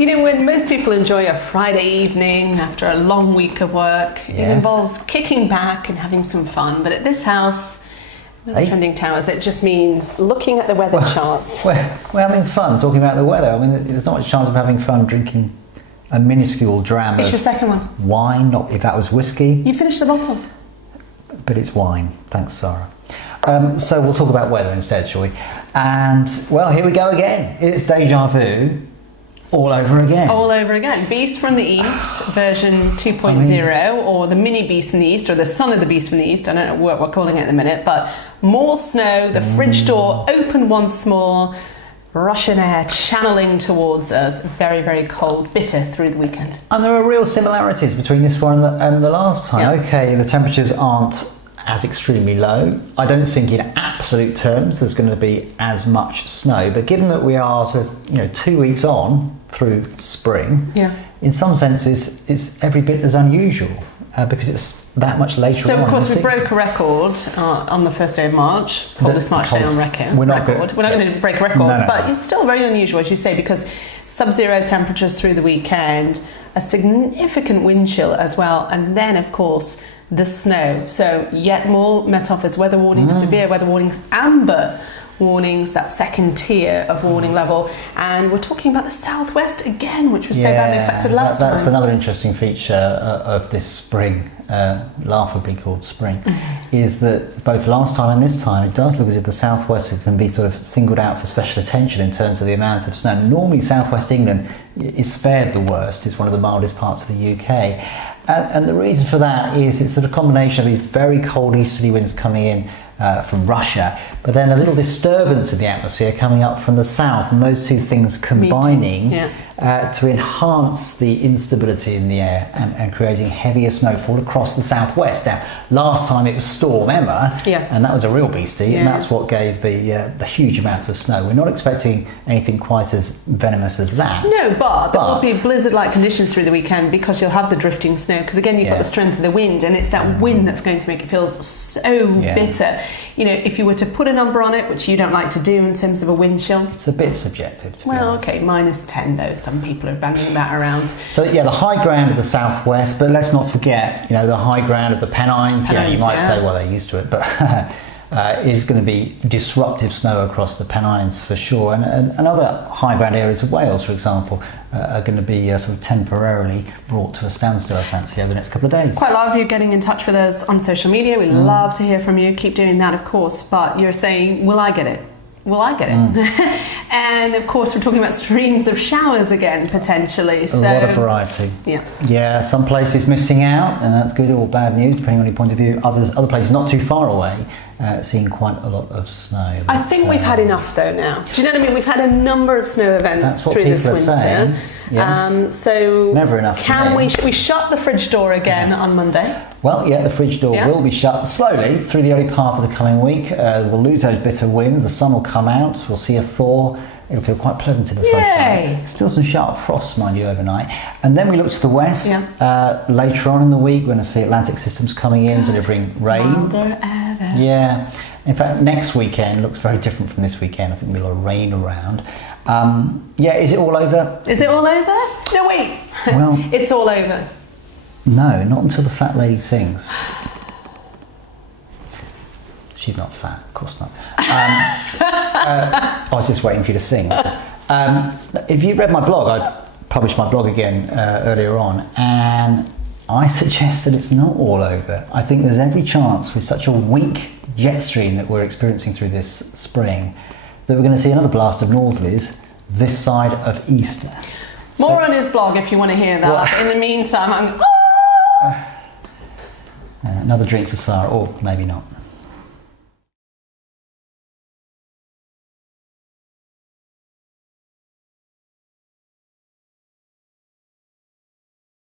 You know, when most people enjoy a Friday evening after a long week of work, it involves kicking back and having some fun. But at this house, with the trending towers, it just means looking at the weather charts. We're having fun talking about the weather. I mean, there's not much chance of having fun drinking a minuscule dram It's your second one. Wine. Not if that was whiskey. You finished the bottle. But it's wine. Thanks, Sara. So we'll talk about weather instead, shall we? And, well, here we go again. It's deja vu all over again. All over again. Beast from the East, version 2.0, or the mini Beast from the East, or the son of the Beast from the East. I don't know what we're calling it at the minute, but more snow, the fridge door open once more, Russian air channeling towards us, very, very cold, bitter through the weekend. And there are real similarities between this one and the last time. Yep. Okay, the temperatures aren't as extremely low. I don't think in absolute terms there's going to be as much snow, but given that we are sort of 2 weeks on through spring, in some senses it's every bit as unusual because it's that much later on. So of course we broke a record on the first day of March, coldest March day on record. We're not going to break a record, but it's still very unusual, as you say, because sub-zero temperatures through the weekend, a significant wind chill as well, and then of course the snow. So yet more Met Office weather warnings, severe weather warnings, amber warnings, that second tier of warning level. And we're talking about the southwest again, which was so badly affected last time. That's another interesting feature of this spring, laughably called spring, is that both last time and this time it does look as if the southwest can be sort of singled out for special attention in terms of the amount of snow. Normally southwest England is spared the worst. It's one of the mildest parts of the UK. And the reason for that is it's sort of a combination of these very cold easterly winds coming in from Russia, but then a little disturbance in the atmosphere coming up from the south, and those two things combining to enhance the instability in the air and creating heavier snowfall across the southwest. Now, last time it was Storm Emma, and that was a real beastie, and that's what gave the huge amount of snow. We're not expecting anything quite as venomous as that. No, but there will be blizzard-like conditions through the weekend because you'll have the drifting snow, because again you've got the strength of the wind, and it's that wind that's going to make it feel so bitter. You know, if you were to put a number on it, which you don't like to do in terms of a wind chill, it's a bit subjective, to be honest. Okay, -10 though. Some people are banging that around. So the high ground of the southwest, but let's not forget, the high ground of the Pennines. You might say, well, they're used to it, but is going to be disruptive snow across the Pennines for sure, and other high ground areas of Wales, for example, are going to be sort of temporarily brought to a standstill, I fancy, over the next couple of days. Quite a lot of you getting in touch with us on social media. We love to hear from you. Keep doing that, of course, but you're saying, will I get it? Will I get it? And of course we're talking about streams of showers again, potentially. A lot of variety. Yeah, some places missing out, and that's good or bad news depending on your point of view. Other places not too far away seeing quite a lot of snow. I think we've had enough though now. Do you know what I mean? We've had a number of snow events through this winter. Saying. Yes. So never enough. Should we shut the fridge door again on Monday? Well, the fridge door will be shut slowly through the early part of the coming week. We'll lose those bitter winds, the sun will come out, we'll see a thaw, it'll feel quite pleasant in the sunshine. Still some sharp frosts, mind you, overnight. And then we look to the west. Later on in the week, we're going to see Atlantic systems coming in, delivering rain. Milder ever. Yeah. In fact, next weekend looks very different from this weekend. I think there'll be a lot of rain around. Is it all over? Is it all over? No, wait. Well, it's all over. No, not until the fat lady sings. She's not fat, of course not. I was just waiting for you to sing. If you read my blog, I published my blog again earlier on, and I suggest that it's not all over. I think there's every chance with such a weak jet stream that we're experiencing through this spring that we're going to see another blast of northerlies this side of Easter. More on his blog if you want to hear that. Well, in the meantime, another drink for Sara, or maybe not.